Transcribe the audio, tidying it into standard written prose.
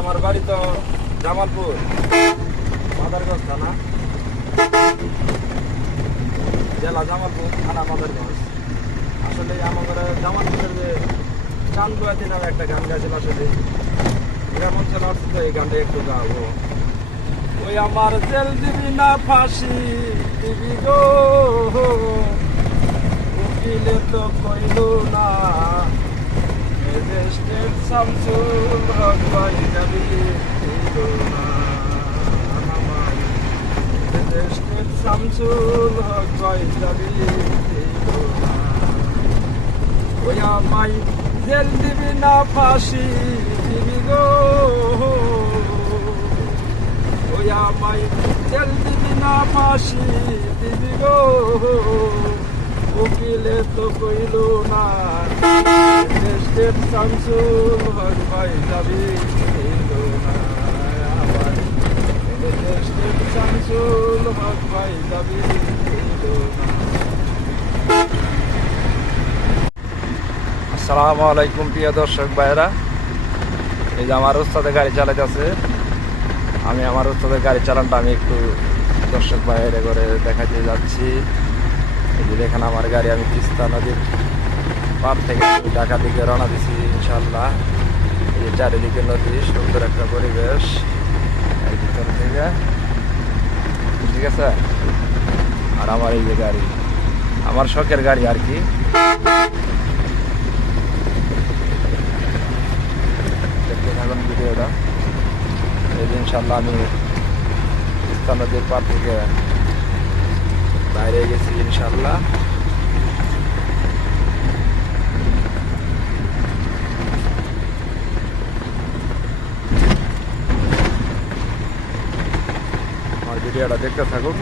আমার বাড়ি তো জামালপুর মাদারগঞ্জ থানা, জেলা জামালপুর, থানা মাদারগঞ্জ। আসলে আমাদের জামালপুরের যে চান্দুয়াতি নামে একটা গান গাইছিল, আসলে গ্রাম অঞ্চলে আসছে তো এই গানটা একটু গাবো। ওই আমার জেল দিবি না ফাঁসি দিবি গো, উকিলে তো কইল না, ম্যাজিস্ট্রেট শামসুল হক ভাই যাবি না, ম্যাজিস্ট্রেট শামসুল হক ভাই যাবি না। ওই আমায় জেল দিবি না ফাঁসি দিবি গো, ওই আমায় জেল দিবি না ফাঁসি দিবি গো, উকিলে তো কইল না, ম্যাজিস্ট্রেট শামসুল হক ভাই যাবি না, আমার ম্যাজিস্ট্রেট শামসুল হক ভাই যাবি না। আসসালামু আলাইকুম প্রিয় দর্শক ভাইরা, এই যে আমার উস্তাদের গাড়ি চালাইতেছে, আমি আমার উস্তাদের গাড়ি চালানটা আমি একটু দর্শক ভাইয়ের করে দেখাতে যাচ্ছি। এই যে দেখেন আমার গাড়ি, আমি তিস্তা নদীর পার থেকে ঢাকা দিকে রওনা দিছি ইনশাল্লাহ। এই যে চারিদিকে নদী, সুন্দর একটা পরিবেশ এর ভিতর থেকে, ঠিক আছে। আর আমার এই যে গাড়ি, আমার শখের গাড়ি আর কি। দেখতে থাকুন ভিডিওটা। এই যে ইনশাল্লাহ আমি তিস্তা নদীর পার থেকে বাইরে গেছি ইনশাল্লাহ। আমার ভিডিওটা দেখতে থাকুন।